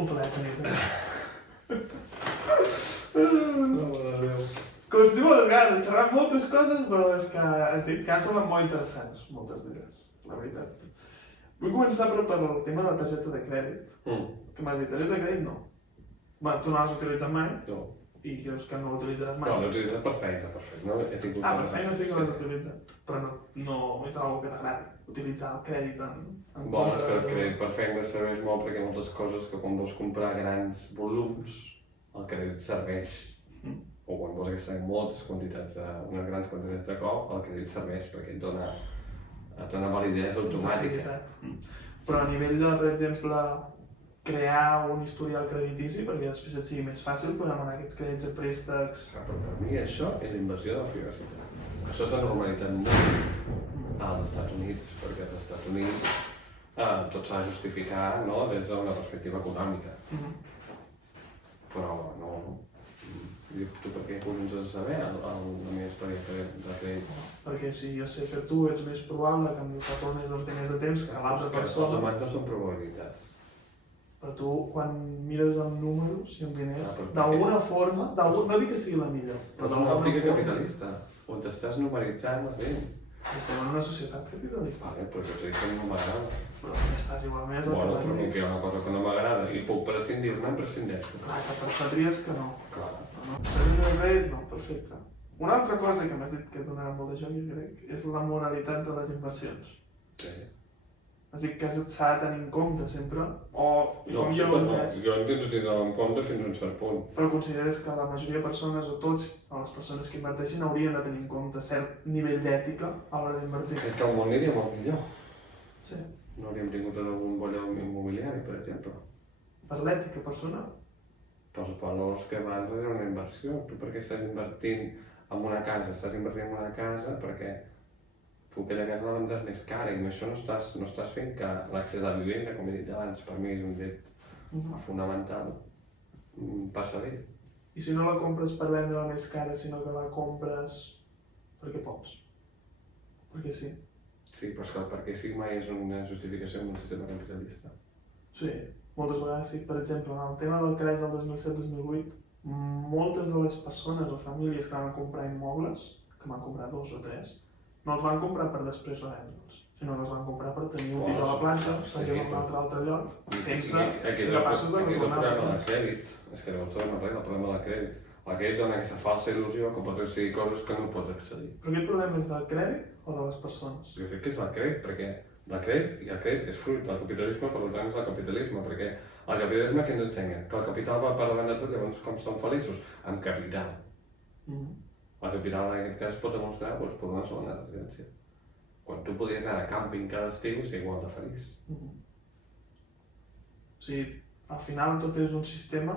Un plaer tenir-te. Com es diu a les vegades, he xerrat moltes coses de les que has dit que han semblat molt interessants, moltes d'elles, la veritat. Vull començar però per el tema de la targeta de crèdit. Que m'has dit, targeta de crèdit no. Va, tu no l'has utilitzat mai? No. I creus que no l'utilitzaràs mai? No, l'utilitzat per feina, per feina. No, he tingut per feina sí que l'has utilitzat. Però no és una que t'agrada, utilitzar el crèdit en Bueno, és que el crèdit per feina serveix molt perquè moltes coses que quan vols comprar grans volums, el crèdit serveix. O quan vols gastar moltes quantitats, unes grans quantitats de cop, el crèdit serveix perquè et dona validesa automàtica. Però a nivell de, per exemple, crear un historial creditici perquè després et sigui més fàcil poder demanar aquests crèdits a préstecs. Però per mi això és inversió de la privacitat. Això s'ha normalitzat molt als Estats Units, perquè als Estats Units tot s'ha de justificar des d'una perspectiva econòmica. Però no. Tu per què comences a saber la meva història de crèdit? Perquè si jo sé que tu ets més probable que em retornis els diners a temps que l'altra persona... Els amants no són probabilitats. Però tu, quan mires amb números i amb diners, d'alguna forma, no dic que sigui la millor, però és una òptica capitalista, on t'estàs numeritzant la gent. Estem en una societat capitalista. Vale, però jo dic que no m'agrada. Però estàs igualment... Bueno, però com que hi ha una cosa que no m'agrada i puc prescindir-ne, em prescindeixo. Clar, que permetries que no. Clar. No, perfecte. Una altra cosa que m'has dit que et donarà molt de joc, jo crec, és la moralitat de les inversions. Sí. Has dit que s'ha de tenir en compte sempre, o no, com jo ho he entès. Jo intento tenir-ho en compte fins a un cert punt. Però consideres que la majoria de persones, o tots, o les persones que inverteixin, haurien de tenir en compte cert nivell d'ètica a l'hora d'invertir? Crec que el món aniria molt millor. Sí. No hauríem tingut un bolló immobiliari, per exemple. Per l'ètica personal? Pels valors que van darrere una inversió. Tu per què estàs invertint en una casa? Estàs invertint en una casa perquè tu aquella casa la vendràs més cara i amb això no estàs fent que l'accés a la vivenda, com he dit abans, per mi és un dret fonamental, passa bé. I si no la compres per vendre-la més cara, sinó que la compres perquè pots? Perquè sí. Sí, però és que el perquè sí mai és una justificació en un sistema capitalista. Sí, moltes vegades sí. Per exemple, en el tema del creix del 2007-2008, moltes de les persones o famílies que van comprar immobles, que van comprar 2 o 3, no els van comprar per després revendre'ls, sinó que els van comprar per tenir un pis a la planta, tenir un altre lloc, sense ser capaços de retornar. Aquí és el problema el del crèdit. És que llavors tornem a el problema del crèdit. El crèdit dona aquesta falsa il·lusió que pot accedir coses que no pots accedir. Però aquest problema és del crèdit o de les persones? Jo crec que és del crèdit, perquè del crèdit, i el crèdit és fruit del capitalisme, per tant és el capitalisme, perquè el capitalisme que ens ensenya? Que el capital va per davant de tot, llavors com som feliços? Amb capital. El capital en aquest cas es pot demostrar per una segona residència. Quan tu podies anar a càmping cada estiu i ser igual de feliç. O sigui, al final tot és un sistema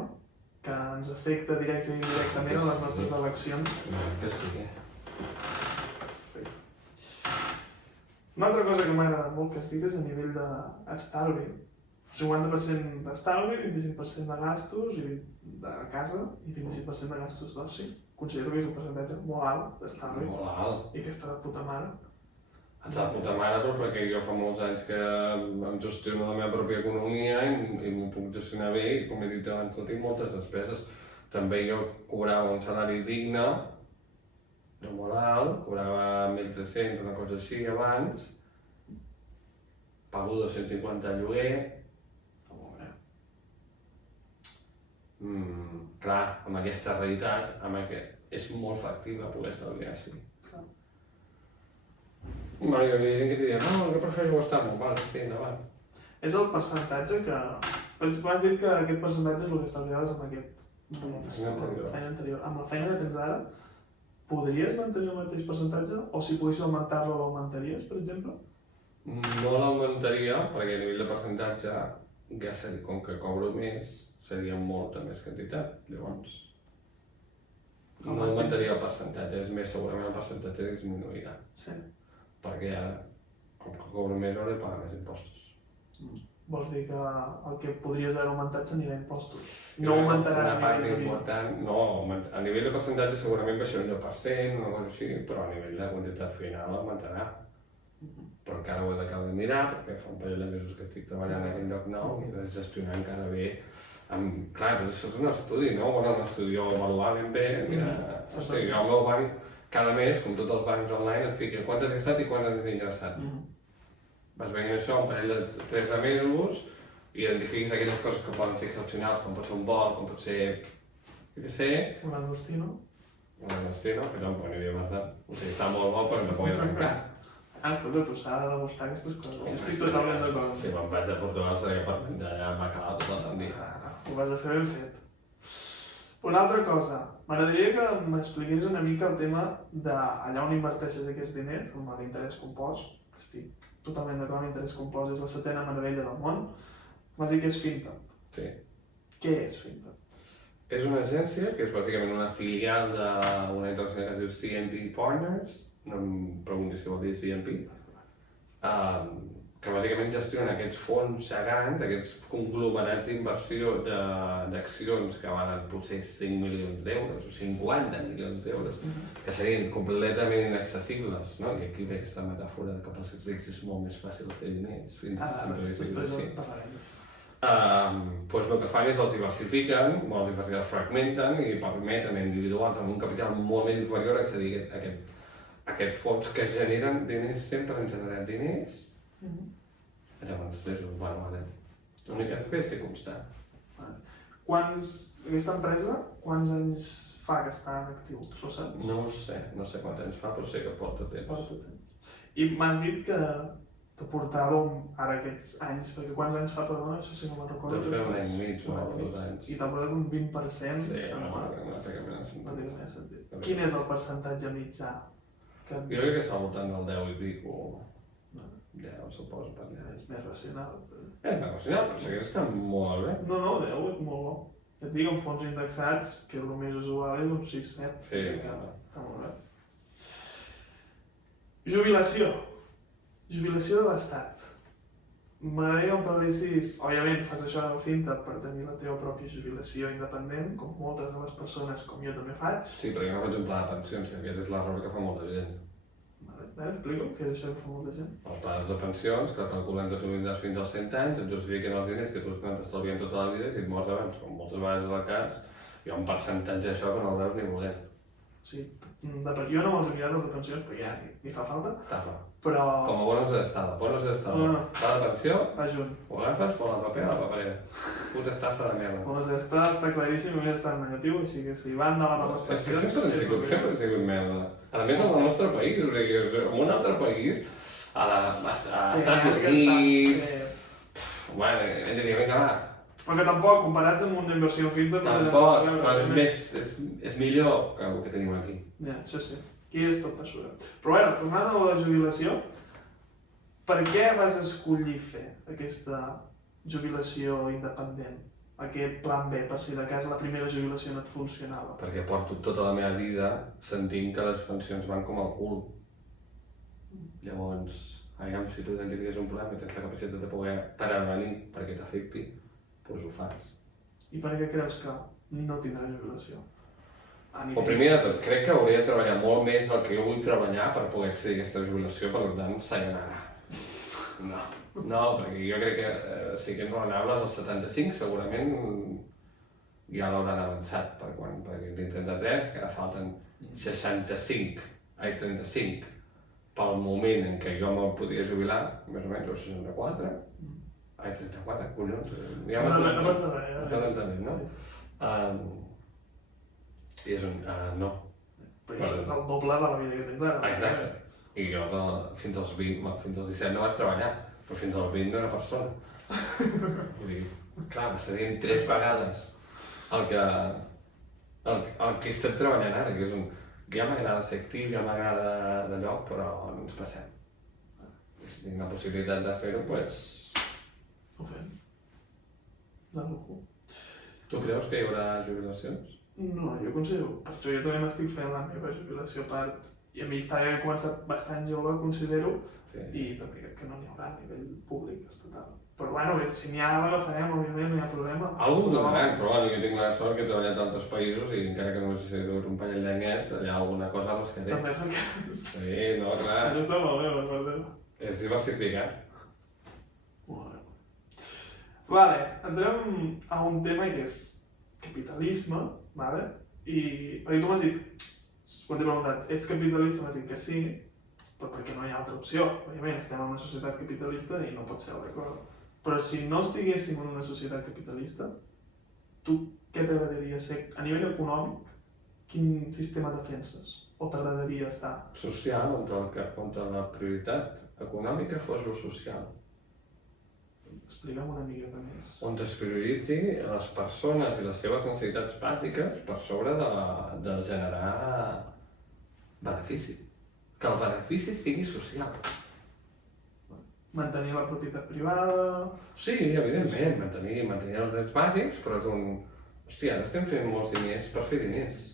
que ens afecta directe i indirectament a les nostres eleccions. Que sí. Una altra cosa que m'ha agradat molt que has dit és a nivell d'estalvi. 50% d'estalvi, 25% de gastos de casa i 25% de gastos d'oci. Considero que és un percentatge molt alt d'estalvi. Molt alt. I que està de puta mare. Està de puta mare, però perquè jo fa molts anys que em gestiono la meva pròpia economia i m'ho puc gestionar bé i, com he dit abans, no tinc moltes despeses. També jo cobrava un salari digne, no molt alt, cobrava 1.300, una cosa així abans, pago 250 de lloguer. Clar, amb aquesta realitat, és molt factible poder estalviar així. Bueno, hi havia gent que diria, no, jo prefereixo gastar-m'ho, vale, sí, endavant. És el percentatge que... M'has dit que aquest percentatge és el que estalviaves amb feina anterior. Amb la feina que tens ara, podries mantenir el mateix percentatge? O si poguessis augmentar-lo, l'augmentaries, per exemple? No l'augmentaria, perquè a nivell de percentatge, ja sé, com que cobro més, seria molta més quantitat, llavors... No augmentaria el percentatge, és més, segurament el percentatge disminuirà. Sí. Perquè ara, com que cobro més, hauré de pagar més impostos. Vols dir que el que podries haver augmentat s'anirà a impostos? No augmentarà una part important, no, a nivell de percentatge segurament baixarà un 10%, una cosa així, però a nivell de quantitat final augmentarà. Però encara ho he d'acabar de mirar, perquè fa un parell de mesos que estic treballant en aquell lloc nou i he de gestionar encara bé Clar, però això és un estudi, no? Bueno, un estudi o avaluar ben bé, mira, hosti, jo al meu banc, cada mes, com tots els bancs online, et fica quant has gastat i quant has ingressat. Vas veient això un parell de 3 mesos i identifiquis aquelles coses que poden ser excepcionals, com pot ser un vol, com pot ser, jo què sé... Un agostino. Un agostino, que tampoc aniria bastant. O sigui, està molt bo, però no pugui arrencar. Escolta, però s'ha de degustar aquestes coses. Jo estic totalment d'acord. Si me'n vaig a Portugal seria per menjar allà bacalà tot el sant dia. Ho vas a fer ben fet. Una altra cosa, m'agradaria que m'expliqués una mica el tema d'allà on inverteixes aquests diners, amb l'interès compost. Estic totalment d'acord amb l'interès compost, és la 7ª meravella del món. M'has dit que és FinTech. Sí. Què és FinTech? És una agència que és bàsicament una filial d'una internacional que es diu CNP Partners, no em preguntis què vol dir CNP, que bàsicament gestiona aquests fons gegants, aquests conglomerats d'inversió d'accions que valen potser 5 milions d'euros o 50 milions d'euros, que serien completament inaccessibles, no? I aquí ve aquesta metàfora de que pels rics és molt més fàcil fer diners, fins i tot sempre és així. Doncs el que fan és els diversifiquen, els fragmenten i permeten a individuals amb un capital molt més inferior accedir a aquests fons que generen diners, sempre han generat diners. Llavors, l'únic que has de fer és ser constant. Aquesta empresa, quants anys fa que està en actiu? Tu ho saps? No sé quant anys fa, però sé que porta temps. I m'has dit que portàveu ara aquests anys, perquè quants anys fa, perdona, això sí que me'n recordo. Deu fer un any i mig o 2 anys. I t'ha portat un 20%? Sí, no té cap mena de sentit. Quin és el percentatge mitjà? Jo crec que és al voltant del 10 i pico. 10, suposo, per allà. És més racional. És més racional, però segueix estant molt bé. No, 10 és molt bo. Et dic, amb fons indexats, que és el més usual, és un 6-7. Sí, està molt bé. Jubilació de l'Estat. M'agradaria que em parlessis, òbviament fas això del FinTech per tenir la teva pròpia jubilació independent, com moltes de les persones com jo també faig. Sí, però jo no faig un pla de pensions, que aquest és l'error que fa molta gent. Explica'm què és això que fa molta gent. Els plans de pensions, que calculen que tu vindràs fins als 100 anys, et justifiquen els diners que tu has anat estalviant tota la vida i si et mors abans, com moltes vegades és el cas, hi ha un percentatge d'això que no el veus ni volent. Sí, jo no me'ls he mirat els de pensions, però ja ni fa falta. Estafa. Però... Com a bonos d'estada. Bonos d'estada. Pla de pensió, va junt. ho agafes, posa el paper a la paperera. Puta estafa de merda. Bonos d'estada està claríssim que està en negatiu, així que si van davant les pensions... Sempre han sigut merda. A més, en el nostre país, en un altre país, als Estats Units... Bueno, hem de dir, vinga, va. Perquè tampoc, comparats amb una inversió FinTech... Tampoc, però és millor que el que tenim aquí. Ja, això sí. Aquí és tot basura. Però bueno, tornant a la jubilació, per què vas escollir fer aquesta jubilació independent? Aquest plan B, per si de cas la primera jubilació no et funcionava? Perquè porto tota la meva vida sentint que les pensions van com al cul. Llavors, aviam, si tu identifiques un problema i tens la capacitat de poder prevenir perquè t'afecti, doncs ho fas. I per què creus que no tindrà jubilació? O primer de tot, crec que hauria de treballar molt més del que jo vull treballar per poder accedir a aquesta jubilació, per tant, sayonara. No, perquè jo crec que si que raonables als 75 segurament ja l'hauran avançat perquè tinc 33, que ara falten 35 pel moment en què jo me'n podia jubilar, més o menys, o 64. Ai, 34, collons, ja no passa res, ja l'entenem, no? I és un... no. Perquè és el doble de la vida que tens ara. Exacte. I jo fins als 17 no vaig treballar, però fins als 20 no era persona. Vull dir, clar, serien 3 vegades el que he estat treballant ara, que és un... Ja m'agrada ser actiu, ja m'agrada d'allò, però no ens passem. Si tinc la possibilitat de fer-ho, doncs... Ho fem. De lujo. Tu creus que hi haurà jubilacions? No, jo considero, per això jo també m'estic fent la meva jubilació part, i a mi he començat bastant jove, considero, i també crec que no n'hi haurà a nivell públic estatal. Però bueno, si n'hi ha l'agafarem, òbviament, no hi ha problema. Algun donaran, però bueno, jo tinc la sort que he treballat a altres països i encara que només he sigut un parell d'anyets, allà alguna cosa rescataré. També rescataré. Sí, no, clar. Això està molt bé, per part teva. És diversificat. Molt bé. Vale, entrem a un tema que és capitalisme, vale? Perquè tu m'has dit, quan t'he preguntat, ets capitalista? M'has dit que sí, però perquè no hi ha altra opció. Òbviament, estem en una societat capitalista i no pot ser altra cosa. Però si no estiguéssim en una societat capitalista, tu què t'agradaria ser? A nivell econòmic, quin sistema defenses? O t'agradaria estar? Social, on la prioritat econòmica fos lo social. Explica'm una miqueta més. On es prioritzi les persones i les seves necessitats bàsiques per sobre de generar benefici. Que el benefici sigui social. Mantenir la propietat privada... Sí, evidentment, mantenir els drets bàsics, però és un... Hòstia, ara estem fent molts diners per fer diners.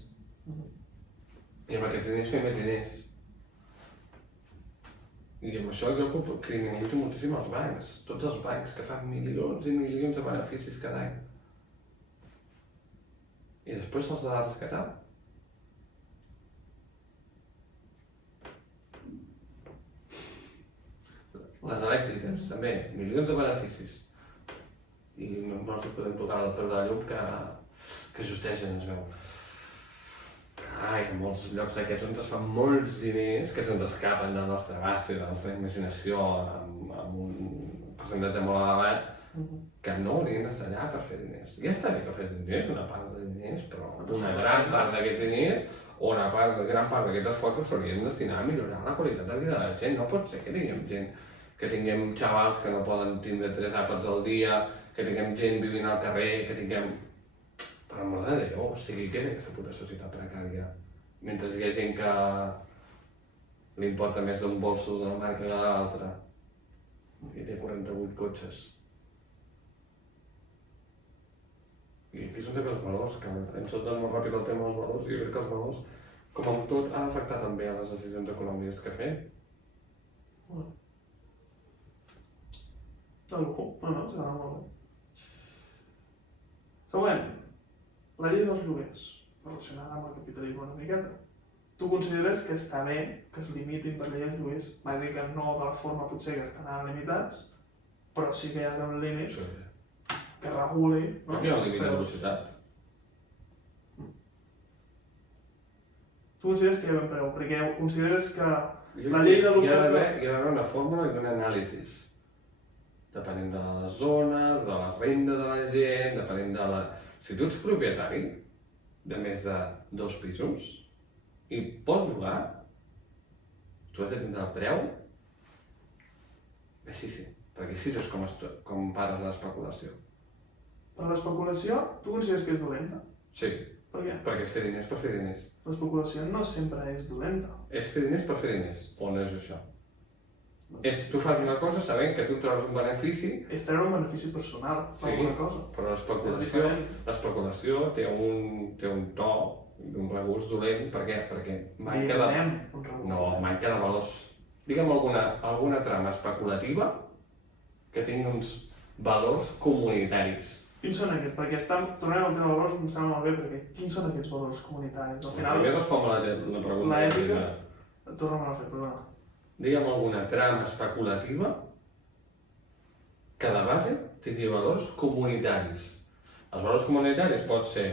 I amb aquests diners fem més diners. I amb això jo criminalitzo moltíssim els bancs. Tots els bancs que fan milions i milions de beneficis cada any. I després se'ls ha de rescatar. Les elèctriques, també, milions de beneficis. I no els podem tocar el peu de la llum que justegen, es veu. Ai, en molts llocs d'aquests on es fan molts diners que se'ns escapen del nostre abast i de la nostra imaginació amb un percentatge molt elevat que no haurien d'estar allà per fer diners. Ja està bé que fes diners, una part de diners, però una gran part d'aquests diners o una gran part d'aquests esforços s'haurien de destinar a millorar la qualitat de vida de la gent. No pot ser que tinguem xavals que no poden tindre 3 àpats al dia, que tinguem gent vivint al carrer, que tinguem... Per amor de Déu, o sigui, què és aquesta puta societat precària? Mentre hi ha gent que li importa més d'un bolso d'una marca que de l'altra i té 48 cotxes. I aquí és on té els valors, que hem saltat molt ràpid el tema dels valors i jo crec que els valors, com amb tot, han afectat també a les decisions econòmiques que fem. De lujo, no, serà molt bé. Següent. La llei dels lloguers, relacionada amb el capitalisme una miqueta. Tu consideres que està bé que es limitin per llei els lloguers? Va dir que no de la forma potser que estaran limitats, però sí que hi ha un límit que reguli... Aquí hi ha un límit de velocitat. Tu consideres que hi ha un preu, perquè consideres que la llei de l'oferta... Hi ha d'haver una fórmula i un anàlisi. Depenent de la zona, de la renda de la gent, depenent de la... Si tu ets propietari de més de 2 pisos i pots llogar, tu has de tindre el preu així sí, perquè així és com pares l'especulació. Per l'especulació, tu consideres que és dolenta? Sí. Per què? Perquè és fer diners per fer diners. L'especulació no sempre és dolenta. És fer diners per fer diners, o no és això? Tu fas una cosa sabent que tu treus un benefici... És treure un benefici personal, per alguna cosa. Però l'especulació té un to i un regust dolent. Per què? Perquè manca de valors. Digue'm alguna trama especulativa que tingui uns valors comunitaris. Quins són aquests? Perquè tornem al tema de valors, em sembla molt bé, perquè quins són aquests valors comunitaris? Al final... Primer respon la pregunta. L'ètica... Torna-me a fer, perdona. Digue'm alguna trama especulativa que de base tingui valors comunitaris. Els valors comunitaris pot ser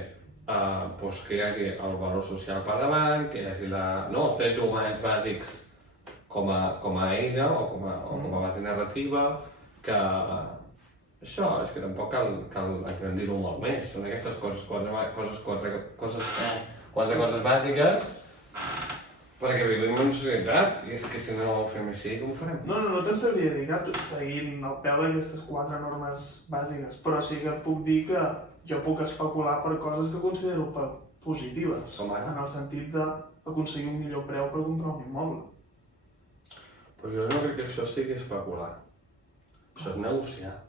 que hi hagi el valor social per davant, que hi hagi els drets humans bàsics com a eina o com a base narrativa, que això és que tampoc cal engrandir-ho molt més. Són aquestes quatre coses bàsiques perquè vivim en una societat, i és que si no ho fem així, com ho farem? No te'n sabria dir cap seguint el peu d'aquestes 4 normes bàsiques, però sí que et puc dir que jo puc especular per coses que considero positives, en el sentit d'aconseguir un millor preu per comprar un immoble. Però jo no crec que això sigui especular. Això és negociar.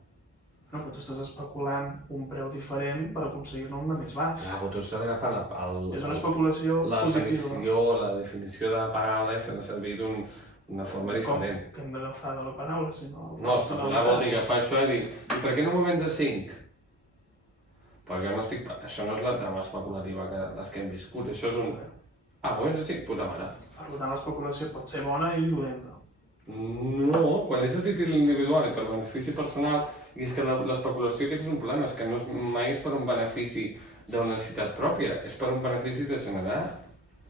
No, però tu estàs especulant un preu diferent per aconseguir-ne un de més baix. Però tu estàs agafant és una especulació positiva. La definició de pagar fent servir d'una forma diferent. Com que hem d'agafar de la paraula, si no... No, especular vol dir agafar això i dir per què no m'ho vens a 5? Perquè no estic... Això no és la trama especulativa que les que hem viscut, això és un... m'ho vens a 5? Puta mare. Per tant, l'especulació pot ser bona i dolenta. No, quan és a títol individual i per benefici personal, i és que l'especulació aquest és un problema, és que no mai és per un benefici de la necessitat pròpia, és per un benefici de generar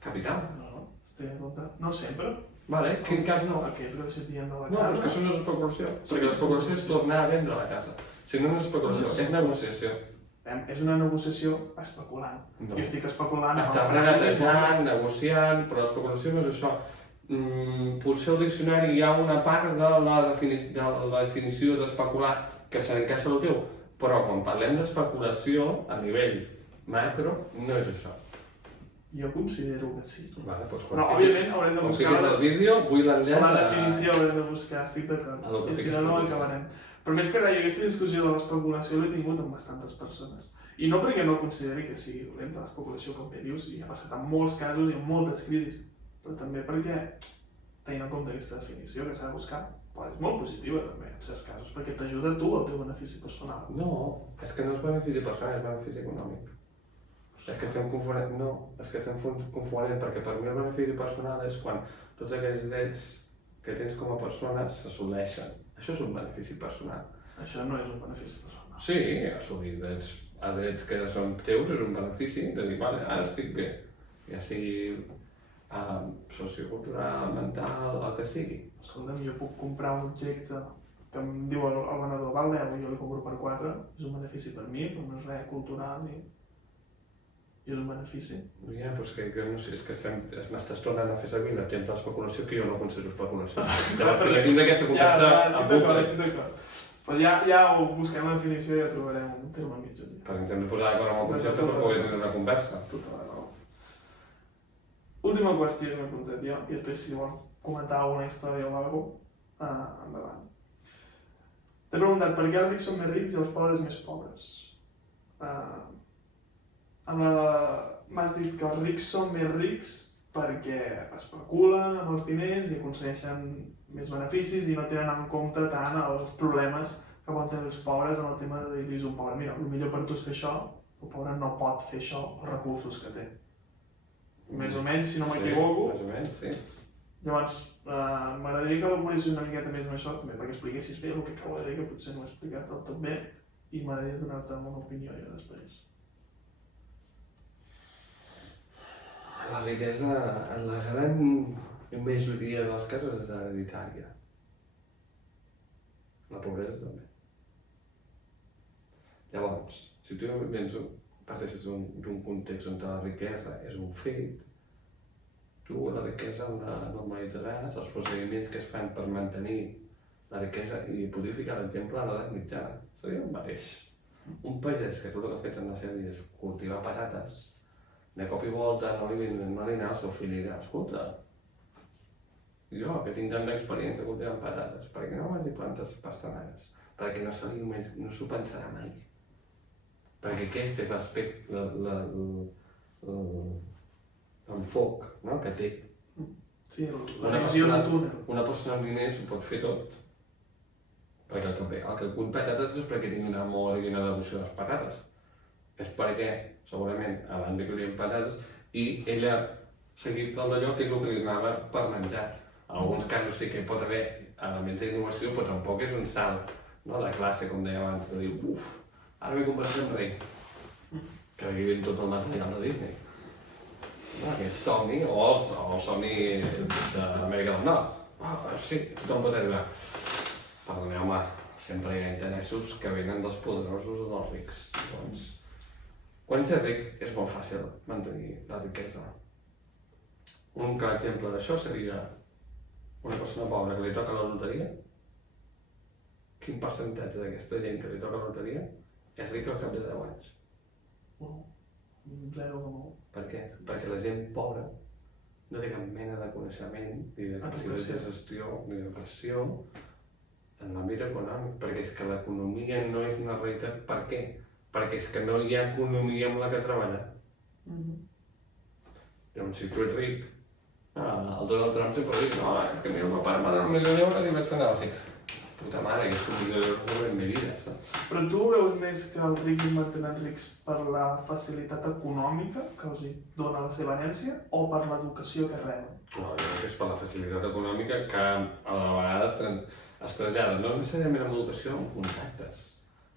capital. No, estic en compte. No sempre. Vale, quin cas no? Aquest que estic dient de la No, però és que això no és especulació, perquè l'especulació és tornar a vendre la casa. Si no és especulació, és negociació. És una negociació especulant. No. Jo estic especulant... Està regatejant, negociant, però l'especulació no és això. Potser al diccionari hi ha una part de la definició d'especular que s'encaixa al teu, però quan parlem d'especulació a nivell macro, no és això. Jo considero que sí. Vale, doncs però, òbviament, haurem de buscar... el vídeo, vull l'enllaç la definició haurem de buscar, estic d'acord. I si no, no acabarem. Però més que res, aquesta discussió de l'especulació l'he tingut amb bastantes persones. I no perquè no consideri que sigui dolenta l'especulació, com bé dius, i ha passat en molts casos i en moltes crisis, però també perquè, tenint en compte aquesta definició que s'ha de buscar, és molt positiva també en certs casos, perquè t'ajuda a tu al teu benefici personal. No, és que no és benefici personal, és benefici econòmic. És que estem confonent, no, és que estem confonent, perquè per mi el benefici personal és quan tots aquells drets que tens com a persona s'assoleixen. Això és un benefici personal. Això no és un benefici personal. Sí, assolir drets que són teus és un benefici, de dir, vale, ara estic bé, ja sigui sociocultural, mental, el que sigui. Escolta'm, jo puc comprar un objecte que em diu el venedor val 10 i jo li compro per 4, és un benefici per mi, però no és res cultural i és un benefici. Ja, però és que no sé, és que m'estàs tornant a fer servir l'exemple d'especulació que jo no considero especulació. Llavors, per tindre aquesta conversa amb bucle. Estic d'acord. Però ja ho busquem la definició i ja trobarem un terme mig. Per exemple, posar d'acord amb el concepte per poder tenir una conversa. Tota la raó. Última qüestió que m'he apuntat jo, i després si vols comentar alguna història o alguna cosa, endavant. T'he preguntat per què els rics són més rics i els pobres més pobres. M'has dit que els rics són més rics perquè especulen amb els diners i aconsegueixen més beneficis i no tenen en compte tant els problemes que poden tenir els pobres en el tema de dir-los un pobre, mira, el millor per tu és fer això, el pobre no pot fer això els recursos que té. Més o menys, si no m'equivoco. Sí, més o menys, sí. Llavors, m'agradaria que elaboressis una miqueta més amb això, també perquè expliquessis bé el que acabo de dir, que potser no ho he explicat del tot bé, i m'agradaria donar-te una opinió jo després. La riquesa, en la gran majoria dels casos, és hereditària. La pobresa també. Llavors, si tu parteixes d'un context on la riquesa és un fet, tu la riquesa la normalitzaràs, els procediments que es fan per mantenir la riquesa, i podria ficar l'exemple a l'edat mitjana, seria el mateix. Un pagès que tot el que ha fet en la sèrie és cultivar patates, de cop i volta no li anava al seu fill i dirà, escolta, jo que tinc tanta experiència cultivant patates, per què no vaig i plantes pastanagues? Perquè no s'ho pensarà mai. Perquè aquest és l'aspecte, l'enfoc que té. Sí, la visió de túnel. Una persona amb diners ho pot fer tot. Perquè el que cull patates no és perquè tingui un amor i una devoció a les patates. És perquè, segurament, abans de que li patates, i ella ha seguit el d'allò que és el que li donava per menjar. En alguns casos sí que hi pot haver elements d'innovació, però tampoc és un salt de classe, com deia abans, de dir, uf, ara m'he convertit en rei. Que aquí ven tot el material de Disney. Aquest somni, o el somni d'Amèrica del Nord. Sí, tothom pot arribar. Perdoneu-me, sempre hi ha interessos que venen dels poderosos o dels rics. Doncs, quan ser ric és molt fàcil mantenir la riquesa. Un clar exemple d'això seria una persona pobra que li toca la loteria. Quin percentatge d'aquesta gent que li toca la loteria és rica al cap de 10 anys? 0,1. Per què? Perquè la gent pobra no té cap mena de coneixement, ni de capacitat de gestió, ni d'educació en l'àmbit econòmic, perquè és que l'economia no és una realitat. Per què? Perquè és que no hi ha economia amb la que treballar. Llavors, si tu ets ric, el Donald Trump sempre diu, no, és que mira, el meu pare m'ha donat $1.000.000 i vaig fer negoci. puta mare, que és com millor en mi vida, saps? Però tu veus més que els rics es mantenen rics per la facilitat econòmica que els hi dona la seva herència o per l'educació que reben? No, jo crec que és per la facilitat econòmica que a la vegada es trasllada, no necessàriament amb educació, amb contactes.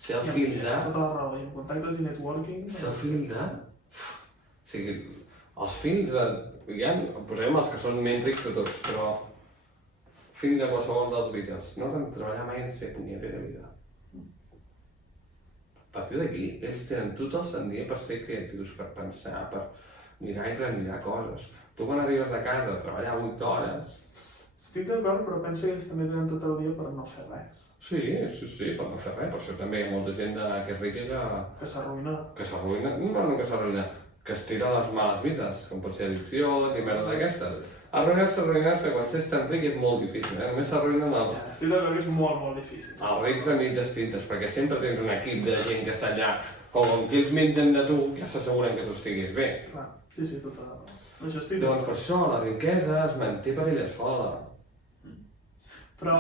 Ser el fill de... Tota la raó, i en contactes i networking... Ser el fill de... O sigui, els fills de... Ja posem els que són menys rics de tots, però fill de qualsevol dels Beatles, no han de treballar mai en ser punyetera vida. A partir d'aquí, ells tenen tot el sant dia per ser creatius, per pensar, per mirar i remirar coses. Tu quan arribes a casa a treballar 8 hores... Estic d'acord, però penso que ells també tenen tot el dia per no fer res. Sí, per no fer res. Per això també hi ha molta gent que és rica Que s'arruïna. que s'arruïna. No que s'arruïna, que es tira les males vides, com pot ser addicció i merda d'aquestes. Arruïnar-se quan s'és tan ric és molt difícil, Només s'arruïnen els... Ja, estic d'acord que és molt difícil. Els rics a mitges tintes, perquè sempre tens un equip de gent que està allà, com que ells mengen de tu, ja s'asseguren que tu estiguis bé. Clar, sí, tota la raó. Això estic Doncs per això la riquesa es manté per ella sola. Però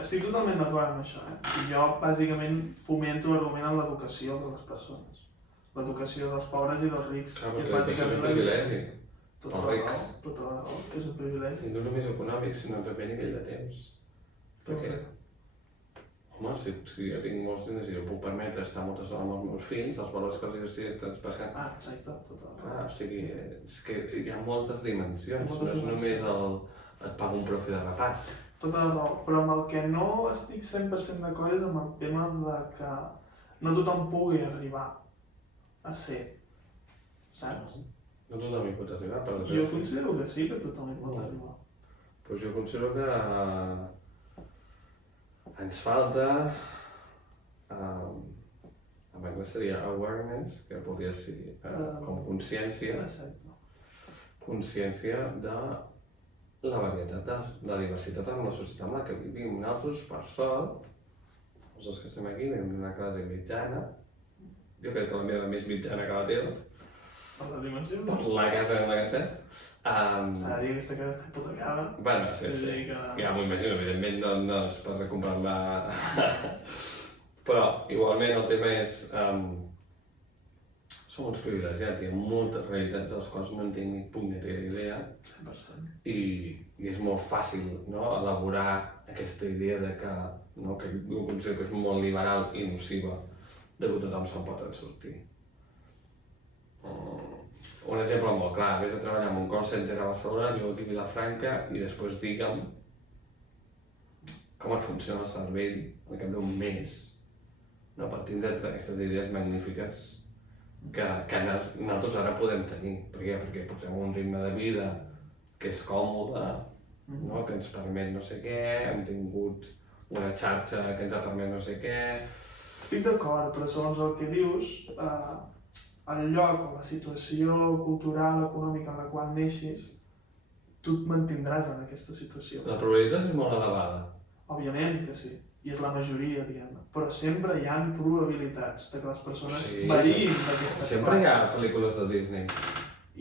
estic totalment d'acord amb això, I jo, bàsicament, fomento l'argument en l'educació de les persones. L'educació dels pobres i dels rics. Clar, que però és un privilegi. Tota Els la rics. raó, tota la raó, és un privilegi. I no només econòmic, sinó també a nivell de temps. Perquè, home, si jo tinc molts diners i jo puc permetre estar moltes hores amb els meus fills, els valors que els estic traspassant. Ah, exacte, tota la raó. O sigui, és que hi ha moltes dimensions, Moltes no és només dimensions. et pago un profi de repàs. Tota la raó, però amb el que no estic 100% d'acord és amb el tema de que no tothom pugui arribar a ser, saps? No tothom hi pot arribar, per Jo considero que sí, que tothom hi pot No. arribar. Pues jo considero que ens falta, en anglès seria awareness, que podria ser com consciència, Exacte. de la varietat, de la diversitat en la societat en la que vivim. Nosaltres, per sort, els que estem aquí, anem d'una classe mitjana, jo crec que la meva més mitjana que la teva, Per la dimensió. per la casa en la que estem. S'ha de dir que aquesta casa està hipotecada. Bueno, sí, És a sí. dir que... Ja m'ho imagino, evidentment, no és per comprar-la... Però, igualment, el tema és... Som uns privilegiats, hi ha moltes realitats de les quals no en tinc ni punyetera idea 100%. i és molt fàcil, no?, elaborar aquesta idea de que, no, que jo considero que és molt liberal i nociva, de que tothom se'n pot en sortir. Un exemple molt clar, vés a treballar en un call center a Barcelona, jo aquí a Vilafranca, i després digue'm com et funciona el cervell al cap d'un mes, no, partint d'aquestes idees magnífiques que nosaltres ara podem tenir. Per què? Perquè portem un ritme de vida que és còmode, no? Que ens permet no sé què, hem tingut una xarxa que ens ha permès no sé què... Estic d'acord, però segons el que dius, el lloc o la situació cultural, econòmica en la qual neixis, tu et mantindràs en aquesta situació. La probabilitat és molt elevada. Òbviament que sí, i és la majoria, diguem-ne. Però sempre hi ha probabilitats de que les persones Sí, variïn d'aquestes Sempre hi ha classes. pel·lícules de Disney.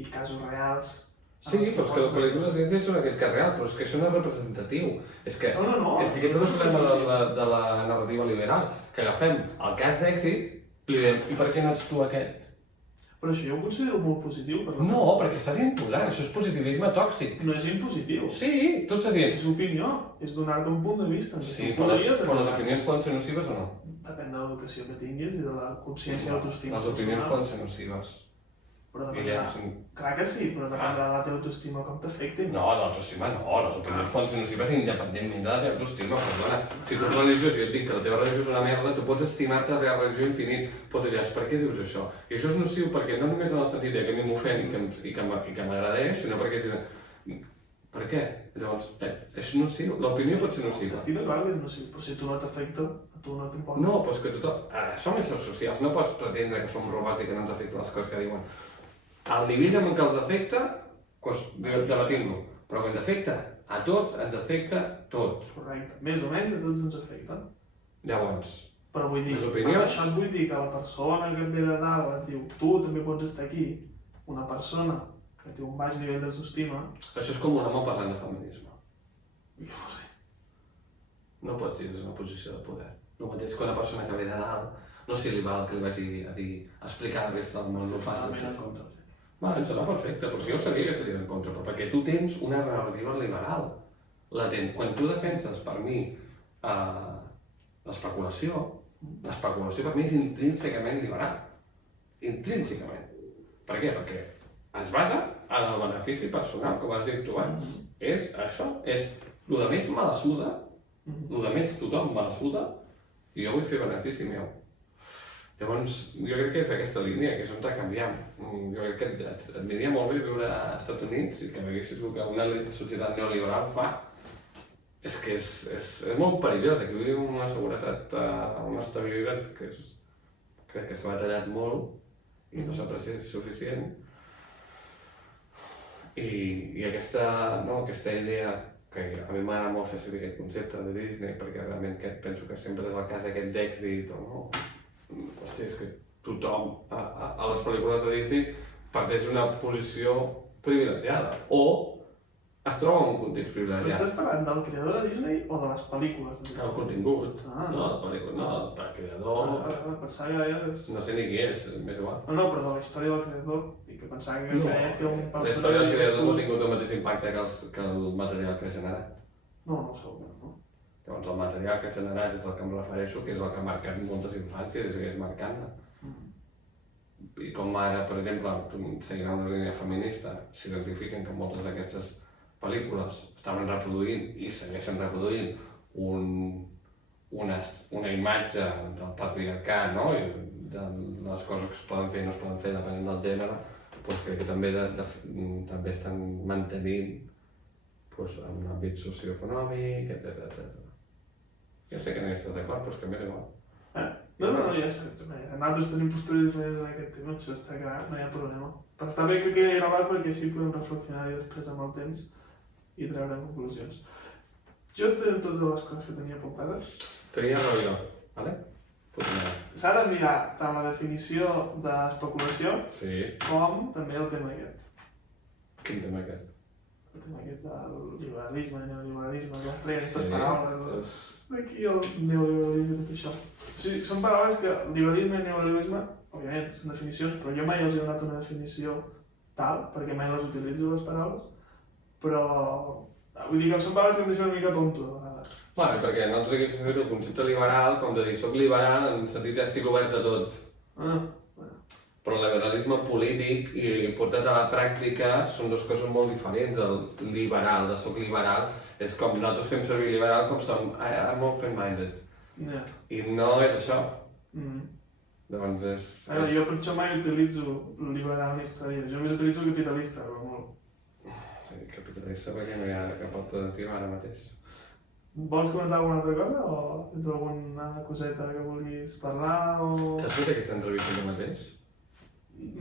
I casos reals. Sí, però és que les pel·lícules de Disney són aquest cas real, però és que això no és representatiu. És que No. és que aquest és el problema de la narrativa liberal, que agafem el cas d'èxit i li diem, i per què no ets tu aquest? Però això jo ho considero molt positiu. Per la No, persona. perquè estàs imposant, això és positivisme tòxic. No és impositiu. Sí, tu estàs dient... És opinió, és donar-te un punt de vista. Sí, Tu però podries les arribar. opinions poden ser nocives o no? Depèn de l'educació que tinguis i de la consciència d'autoestima. Les opinions personal. poden ser nocives. Però I dependrà. llavors... Clar que sí, però dependrà de la teva autoestima com t'afecti. No, l'autoestima no, les opinions poden ser nocives independentment de la teva autoestima, perdona. Si tu ets religiós i jo et dic que la teva religió és una merda, tu pots estimar-te la teva religió infinit, pots dir, per què dius això? I això és nociu perquè no només en el sentit que a mi m'ofèn i que m'agradeix, sinó perquè és... Per què? Llavors, és nociu, l'opinió pot ser nociva. Estic d'acord que és nociu, però si tu no t'afecta, a tu no t'importa. No, però és que tothom... Som éssers socials, no pots pretendre que som robots i que no ens afecten les coses que diuen. El nivell en què els afecta, debatim-lo, però que ens afecta a tots, ens afecta tot. Correcte. Més o menys a tots ens afecta. Llavors, Però vull dir, les opinions... amb això et vull dir que la persona que et ve de dalt et diu tu també pots estar aquí, una persona que té un baix nivell d'autoestima, això és com un home parlant de feminisme. i què vol dir? no pots dir des d'una posició de poder. El mateix que una persona que ve de dalt, no sé si li val que li vagi a dir, a explicar la resta del món no fas Totalment en contra. em sembla perfecte, però si jo sabia que seria en contra, però perquè tu tens una narrativa liberal. Quan tu defenses, per mi, l'especulació per mi és intrínsecament liberal. Intrínsecament. Per què? Perquè es basa en el benefici personal, com has dit tu abans. És això, és el de més me la suda, el de més tothom me la suda, i jo vull fer benefici meu. Llavors, jo crec que és aquesta línia, que és on canviem. Jo crec que et aniria molt bé viure als Estats Units i que veiessis el que una societat neoliberal fa. És que és molt perillós. Aquí vivim una seguretat, una estabilitat que crec que s'ha batallat molt i no s'aprecia suficient. I aquesta idea, que a mi m'agrada molt fer servir aquest concepte de Disney, perquè realment penso que sempre és el cas aquest d'èxit o no. Hòstia, és que tothom a les pel·lícules de Disney parteix d'una posició privilegiada o es troba en un context privilegiat. Estàs parlant del creador de Disney o de les pel·lícules de Disney? El contingut, no del pel·lícula, no del creador. Pensava que No sé ni qui és més igual. No, però de la història del creador, i que pensava que és que un la història del creador no ha tingut el mateix impacte que el material que ha generat. No, segur, no. Llavors el material que ha generat és el que em refereixo, que és el que ha marcat moltes infàncies i segueix marcant-la. I com ara, per exemple, seguint una línia feminista, s'identifiquen que moltes d'aquestes pel·lícules estaven reproduint i segueixen reproduint una imatge del patriarcat, no? I de les coses que es poden fer i no es poden fer depenent del gènere, doncs crec que també estan mantenint en l'àmbit socioeconòmic, etc. Jo sé que no hi estàs d'acord, però és que m'és igual. No, ja sé. Nosaltres tenim postures diferents en aquest tema, això està clar, no hi ha problema. Però està bé que quedi gravat perquè així podem reflexionar-hi després amb el temps i treure conclusions. Jo tenia totes les coses que tenia apuntades. Tenia raó jo, vale? S'ha de mirar tant la definició d'especulació com també el tema aquest. Quin tema aquest? El tema aquest del liberalisme, neoliberalisme, que les treien aquestes paraules. Aquí el neoliberalisme i tot això. O sigui, són paraules que liberalisme i neoliberalisme, òbviament, són definicions, però jo mai els he donat una definició tal, perquè mai les utilitzo, les paraules, però vull dir que són paraules que em deixen una mica tonto, a vegades. Bueno, perquè nosaltres aquí fem el concepte liberal, com de dir, soc liberal en el sentit que estic obert a tot. Però el liberalisme polític i portat a la pràctica són dues coses molt diferents. El liberal, de soc liberal, és com nosaltres fem servir liberal com som I'm open-minded. I no és això. Doncs és... Jo per això mai utilitzo liberal en història. Jo només utilitzo capitalista, però molt. Capitalista perquè no hi ha cap alternativa ara mateix. Vols comentar alguna altra cosa o tens alguna coseta que vulguis parlar o... T'has fet aquesta entrevista tu mateix?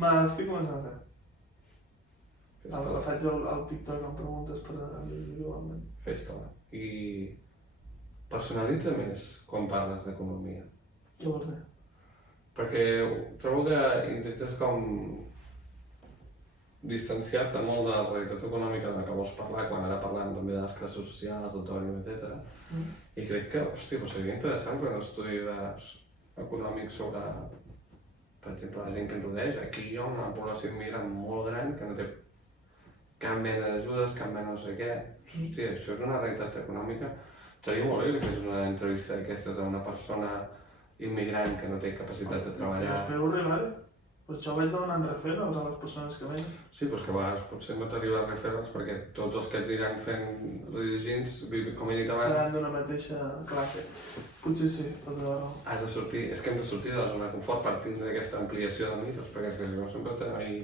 M'estic començant a fer. Faig el TikTok amb preguntes per individualment. Fes-te-la. I personalitza més quan parles d'economia. Què vols dir? Perquè trobo que intentes com distanciar-te molt de la realitat econòmica de la que vols parlar, quan ara parlant també de les classes socials, d'autònom, etc. I crec que, hòstia, seria interessant fer un estudi econòmic sobre, per exemple, la gent que ens rodeix. Aquí hi ha una població immigrant molt gran que no té cap mena d'ajudes, cap mena no sé què. Hòstia, això és una realitat econòmica. Seria molt bé que fes una entrevista d'aquestes a una persona immigrant que no té capacitat de treballar. Jo espero arribar-hi. Per això vaig demanant referrals a les persones que venen. Sí, però és que a vegades potser no t'arriben referrals perquè tots els que et aniran fent dirigents, com he dit abans... Seran d'una mateixa classe. Potser sí, però de raó. Has de sortir, és que hem de sortir de la zona de confort partint d'aquesta ampliació de mitos, perquè és que si no sempre estem ahí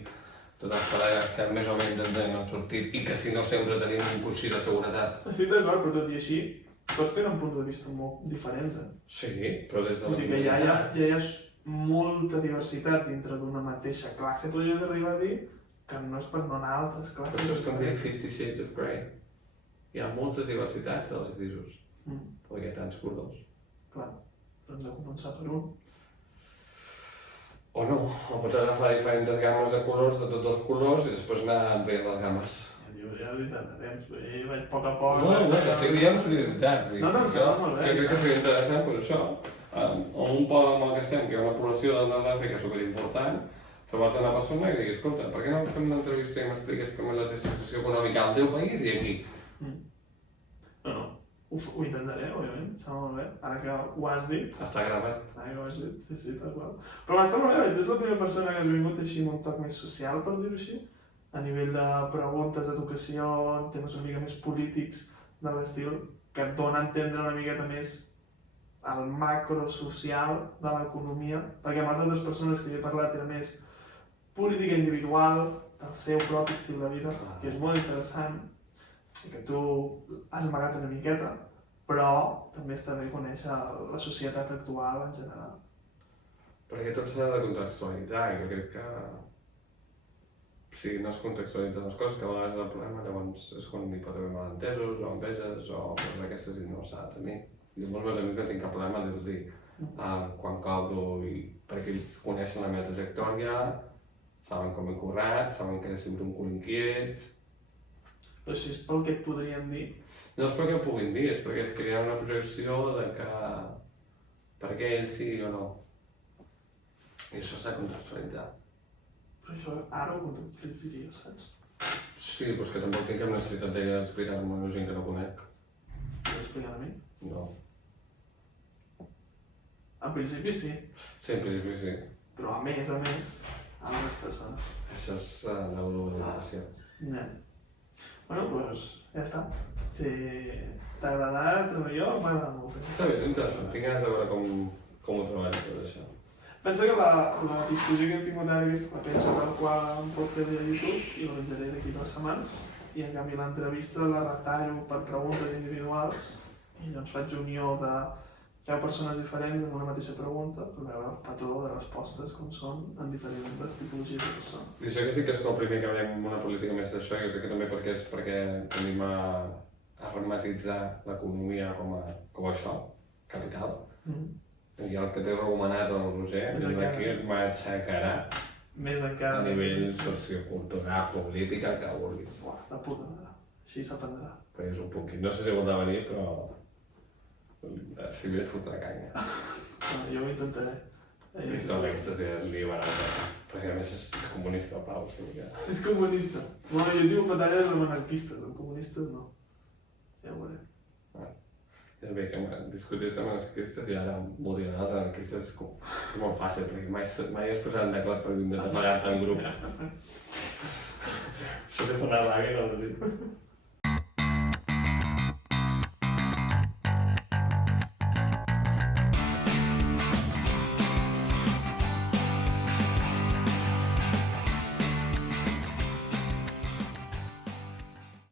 totes les parelles que més o menys ens han sortit i que si no sempre tenim un coixí de seguretat. Estic d'acord, però tot i així, tots tenen punts de vista molt diferents, Sí, però des de la... Vull dir que ja hi ha molta diversitat dintre d'una mateixa classe. Podries arribar a dir que no és per no anar a altres classes. Però això és com dir 50 Shades of Grey. Hi ha moltes diversitats als grisos, perquè hi ha tants colors. Clar, però hem de començar per un. O no, o pots agafar diferents gammes de colors, de tots els colors, i després anar ampliant les gammes. Jo jo ja he dit tant de temps, i vaig a poc a poc... No, estic dient prioritats. No, em sembla molt bé. Que crec que seria interessant, per això, en un poble com el que estem, que hi ha una població de Nord-Àfrica superimportant, trobar-te una persona i dir, escolta, per què no fem una entrevista i m'expliques com és la situació econòmica al teu país i aquí? No, ho intentaré, òbviament, està molt bé. Ara que ho has dit... Està gravat. Ara que ho has dit, sí, tal qual. Però m'està molt bé, tu ets la primera persona que has vingut així amb un toc més social, per dir-ho així, a nivell de preguntes, d'educació, temes una mica més polítics de l'estil, que et dona a entendre una miqueta més el macro social de l'economia, perquè amb les altres persones que he parlat era més política individual, del seu propi estil de vida, que és molt interessant, i que tu has amagat una miqueta, però també està bé conèixer la societat actual en general. Perquè tot s'ha de contextualitzar i jo crec que si no es contextualitzen les coses, que a vegades és el problema, llavors és quan hi pot haver malentesos o enveges o coses d'aquestes i no s'ha de tenir. Jo amb els meus amics no tinc cap problema de dir quan cobro i perquè ells coneixen la meva trajectòria, saben com he currat, saben que he sigut un cul inquiet. Però si és pel que et podrien dir... No és perquè ho puguin dir, és perquè es crea una projecció de que per què ells sí o no. I això s'ha de contextualitzar. Però això ara ho contextualitzaria, saps? Sí, però és que tampoc tinc cap necessitat d'explicar-me a gent que no conec. M'ho explicar a mi? No. En principi sí, Sí, en principi sí. però a més, a les persones. Això és la globalització. No. Bueno, doncs ja està. Si t'ha agradat o jo, m'ha agradat molt. Està bé, interessant. Tinc ganes de veure com ho treballes tot això. Pensa que la discussió que hem tingut ara aquesta la penso tal qual en podcast de YouTube i la penjaré d'aquí 2 setmanes i en canvi l'entrevista la retallo per preguntes individuals i llavors faig unió de 10 persones diferents amb una mateixa pregunta per veure el patró de respostes com són en diferents tipologies de persones. I això que sí que és el primer que veiem una política més d'això, jo crec que també perquè és perquè tenim a rematitzar l'economia com això, capital. I el que t'he recomanat al Roger, des d'aquí m'aixecarà Més encara... a nivell sociocultural, política, que vulguis. Uah, de puta mare. Així s'aprendrà. Perquè és un poquit. No sé si voldrà venir, però... si ve et fotrà canya. Bueno, jo ho intentaré. Vist aquestes idees liberals, perquè a més és comunista, Pau, o sigui que... És comunista. Bueno, jo tinc batalles amb anarquistes, amb comunistes no. Ja ho veuré. És bé que hem discutit amb anarquistes i ara m'odien els anarquistes és molt fàcil, perquè mai es posaran d'acord per vindre a pagar-te en grup. Això té una vaga, no ho dic.